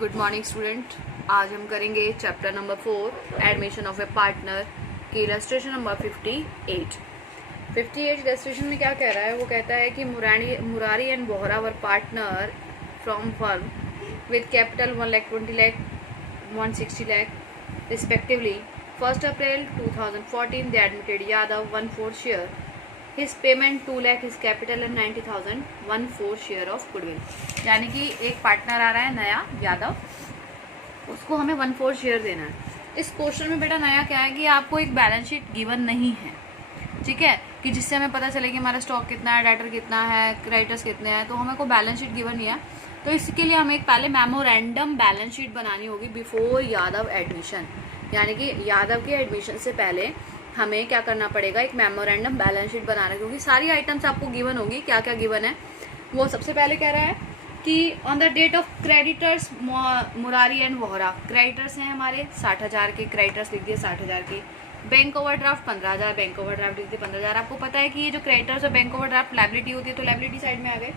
Good morning student. आज हम करेंगे chapter number 4 admission of A partner की इलस्ट्रेशन नंबर 58। इलस्ट्रेशन में क्या कह रहा है? वो कहता है कि Murari and Bohra were partner from firm with capital 1,20 lakh 160 lakh respectively. 1 April 2014 they admitted Yadav 1/4 share, his payment 2 lakh, his capital and 90,000 1/4 share of goodwill. यानी कि एक पार्टनर आ रहा है नया यादव, उसको हमें 1/4 शेयर देना है। इस क्वेश्चन में बेटा नया क्या है कि आपको एक बैलेंस शीट गिवन नहीं है, ठीक है, कि जिससे हमें पता चले कि हमारा स्टॉक कितना है, डेटर कितना है, क्रेडिटर्स कितने हैं। तो हमें को बैलेंस शीट गिवन नहीं है, तो इसके लिए हमें एक पहले मेमोरेंडम बैलेंस शीट बनानी होगी बिफोर यादव एडमिशन। यानी कि यादव के एडमिशन से पहले हमें क्या करना पड़ेगा, एक मेमोरेंडम बैलेंस शीट बनाना, क्योंकि सारी आइटम्स आपको गिवन होगी। क्या क्या गिवन है वो सबसे पहले कह रहा है कि on the date of creditors Murari and Vohra, creditors हैं हमारे 60,000 के, क्रेडिटर्स लिख दिए 60,000 के, बैंक ओवरड्राफ्ट 15,000, बैंक ओवरड्राफ्ट लिख दिए 15,000। आपको पता है कि ये जो क्रेडिटर्स और बैंक ओवरड्राफ्ट लायबिलिटी होती है, तो लायबिलिटी साइड में आ गए।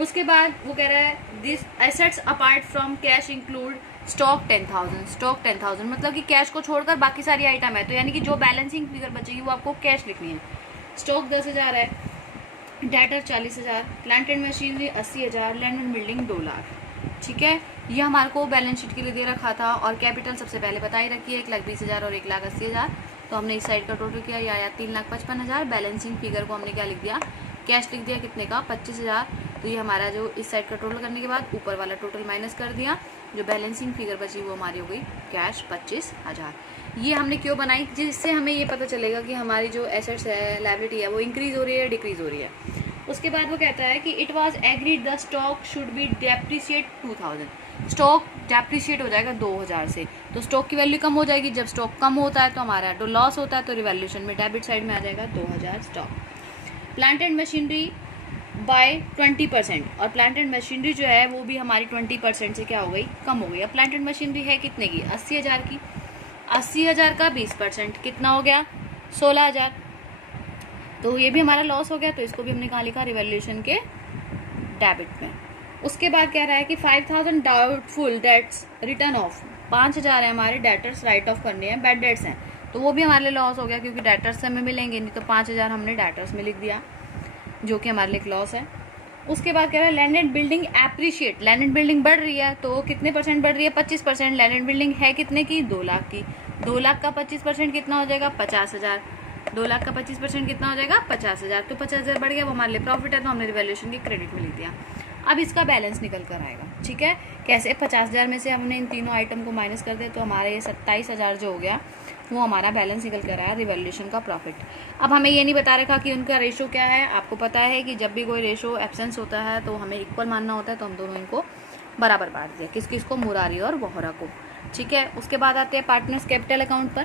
उसके बाद वो कह रहा है this assets apart from cash include stock 10,000। Stock 10,000 मतलब कि कैश को छोड़कर बाकी सारी आइटम है, तो यानी कि जो बैलेंसिंग फिगर बचेगी वो आपको कैश लिखनी है। स्टॉक 10,000 है, debtor 40,000, plant and machinery 80,000, land and building 2 lakh, ठीक है। ये हमारे को बैलेंस शीट के लिए दे रखा था। और कैपिटल सबसे पहले बता ही रखी है 1,20,000 और 1,80,000। तो हमने इस साइड का टोटल किया, या 3,55,000। बैलेंसिंग फिगर को हमने क्या लिख दिया, कैश लिख दिया, कितने का 25,000। तो ये हमारा जो इस साइड का टोटल करने के बाद ऊपर वाला टोटल माइनस कर दिया, जो बैलेंसिंग फिगर बची वो हमारी हो गई कैश 25,000। ये हमने क्यों बनाई, जिससे हमें ये पता चलेगा कि हमारी जो एसेट्स है, लायबिलिटी है, वो इंक्रीज हो रही है, डिक्रीज हो रही है। उसके बाद वो कहता है कि it was agreed the stock should be depreciate 2,000। Stock depreciate हो जाएगा 2,000 से, तो स्टॉक की वैल्यू कम हो जाएगी। जब स्टॉक कम होता है तो हमारा जो लॉस होता है, तो रिवैल्यूएशन में डेबिट साइड में आ जाएगा 2,000 stock. Plant and machinery by 20%, और प्लांट एंड मशीनरी जो है वो भी हमारी 20% से क्या हो गई, कम हो गई। अब प्लांट एंड मशीनरी है कितने की, 80,000 की। 80,000 का 20% कितना हो गया, 16,000। तो ये भी हमारा लॉस हो गया, तो इसको भी हमने कहाँ लिखा, रिवैल्यूएशन के डेबिट में। उसके बाद कह रहा है कि 5,000 डाउटफुल डेट्स रिटर्न ऑफ, 5,000 है हमारे डेटर्स राइट ऑफ करने हैं, बैड डेट्स हैं, तो वो भी हमारे लिए लॉस हो गया, क्योंकि डेटर्स हमें मिलेंगे नहीं, तो 5,000 हमने डेटर्स में लिख दिया, जो कि हमारे लिए एक लॉस है। उसके बाद कह रहा है land and building appreciate, land and building बढ़ रही है, तो कितने परसेंट बढ़ रही है, 25%। लैंड एंड बिल्डिंग है कितने की, 2 लाख की। 2 लाख का 25% कितना हो जाएगा, 50,000। 2 लाख का 25% कितना हो जाएगा, 50,000। तो 50,000 बढ़ गया, वो हमारे लिए प्रॉफिट है, तो हमने रिवैल्यूएशन की क्रेडिट में लिख दिया। अब इसका बैलेंस निकल कर आएगा, ठीक है। कैसे, 50,000 में से हमने इन तीनों आइटम को माइनस कर दिया, तो हमारे ये 27,000 जो हो गया, वो हमारा बैलेंस निकल कर आया, रिवैल्यूएशन का प्रॉफिट। अब हमें ये नहीं बता रखा कि उनका रेशो क्या है। आपको पता है कि जब भी कोई रेशो एब्सेंस होता है तो हमें इक्वल मानना होता है, तो हम दोनों इनको बराबर बांट दिया, किस किस को, मुरारी और वोहरा को, ठीक है। उसके बाद आते हैं पार्टनर्स कैपिटल अकाउंट पर।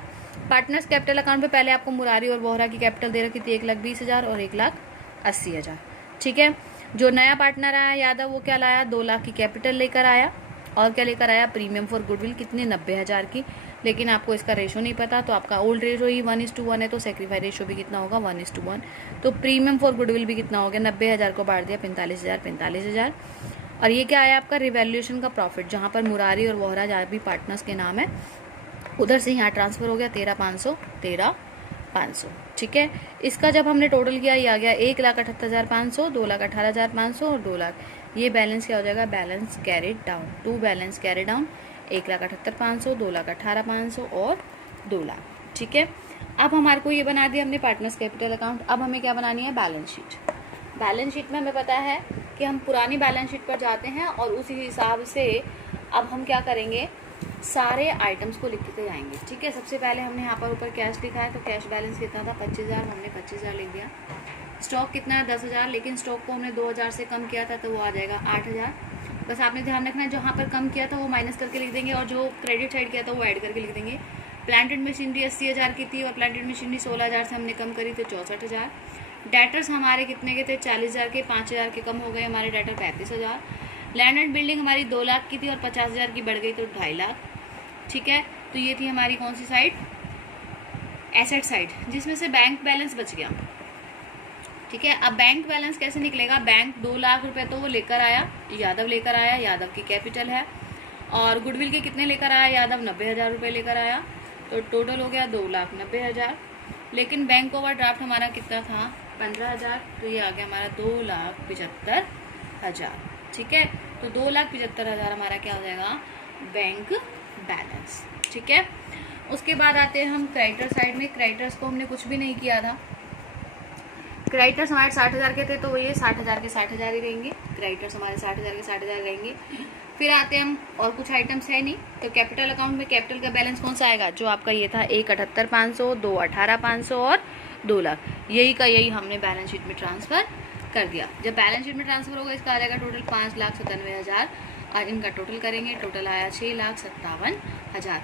पार्टनर्स कैपिटल अकाउंट पे पहले आपको मुरारी और वोहरा की कैपिटल दे रखी थी 1,20,000 और 1,80,000, ठीक है। जो नया पार्टनर आया यादव, वो क्या लाया, 2 लाख की कैपिटल लेकर आया, और क्या लेकर आया, प्रीमियम फॉर गुडविल कितनी, 90,000 की। लेकिन आपको इसका रेशो नहीं पता, तो आपका ओल्ड रेशो ही 1:1 है, तो सेक्रीफाई रेशो भी कितना होगा, 1:1। तो प्रीमियम फॉर गुडविल भी कितना हो गया, 90,000 को बांट दिया, 45,000। और ये क्या आया आपका, रिवैल्यूएशन का प्रॉफिट, जहाँ पर मुरारी और वोहरा जहाँ भी पार्टनर्स के नाम है, उधर से यहाँ ट्रांसफर हो गया 13,500, ठीक है। इसका जब हमने टोटल किया, ये आ गया 1,78,500, 2,18,500 और 2 लाख। ये बैलेंस क्या हो जाएगा, balance carried down, 2 balance carry down, 1,78,500, 2,18,500 और 2 लाख, ठीक है। अब हमारे को ये बना दिया हमने पार्टनर्स कैपिटल अकाउंट। अब हमें क्या बनानी है, बैलेंस शीट। बैलेंस शीट में हमें पता है कि हम पुरानी बैलेंस शीट पर जाते हैं, और उसी हिसाब से अब हम क्या करेंगे, सारे आइटम्स को लिखते जाएंगे, ठीक है। सबसे पहले हमने यहाँ पर ऊपर कैश लिखा है, तो कैश बैलेंस कितना था, 25,000, हमने 25,000 लिख दिया। स्टॉक कितना है, 10,000, लेकिन स्टॉक को हमने 2,000 से कम किया था, तो वो आ जाएगा 8,000। बस आपने ध्यान रखना है, जहाँ पर कम किया था वो माइनस करके लिख देंगे, और जो क्रेडिट साइड किया था वो ऐड करके लिख देंगे। प्लांट एंड मशीनरी 80,000 की थी, और प्लांट एंड मशीनरी 16,000 से हमने कम करी, तो 64,000। डेटर्स हमारे कितने के थे, 40,000 के, 5,000 के कम हो गए हमारे डेटर, 35,000। लैंड एंड बिल्डिंग हमारी 2 लाख की थी और 50,000 की बढ़ गई, तो 2.5 लाख, ठीक है। तो ये थी हमारी कौन सी साइड, एसेट साइड, जिसमें से बैंक बैलेंस बच गया, ठीक है। अब बैंक बैलेंस कैसे निकलेगा, बैंक 2 लाख रुपए तो वो लेकर आया, यादव लेकर आया, यादव की कैपिटल है, और गुडविल के कितने लेकर आया यादव? 90,000 रुपये लेकर आया, तो टोटल हो गया 2,90,000। लेकिन बैंक ओवरड्राफ्ट हमारा कितना था? 15,000, तो ये आ गया हमारा 2,75,000। ठीक है, तो 2,75,000 हमारा क्या हो जाएगा? Bank balance. ठीक है, उसके बाद आते हैं हम क्रेडिटर साइड में। क्रेडिटर्स को हमने कुछ भी नहीं किया था, क्रेडिटर्स हमारे 60,000 के थे, तो ये 60,000 के 60,000 ही रहेंगे। क्रेडिटर्स हमारे 60,000 के 60,000 रहेंगे। फिर आते हैं हम, और कुछ आइटम्स है नहीं, तो कैपिटल अकाउंट में कैपिटल का बैलेंस कौन सा आएगा? जो आपका ये था 1,78,500, 2,18,500 और 2 लाख, यही का यही हमने बैलेंस शीट में ट्रांसफ़र कर दिया। जब बैलेंस शीट में ट्रांसफ़र होगा इसका आ जाएगा टोटल 5,97,000, और इनका टोटल करेंगे, टोटल आया 6,57,000।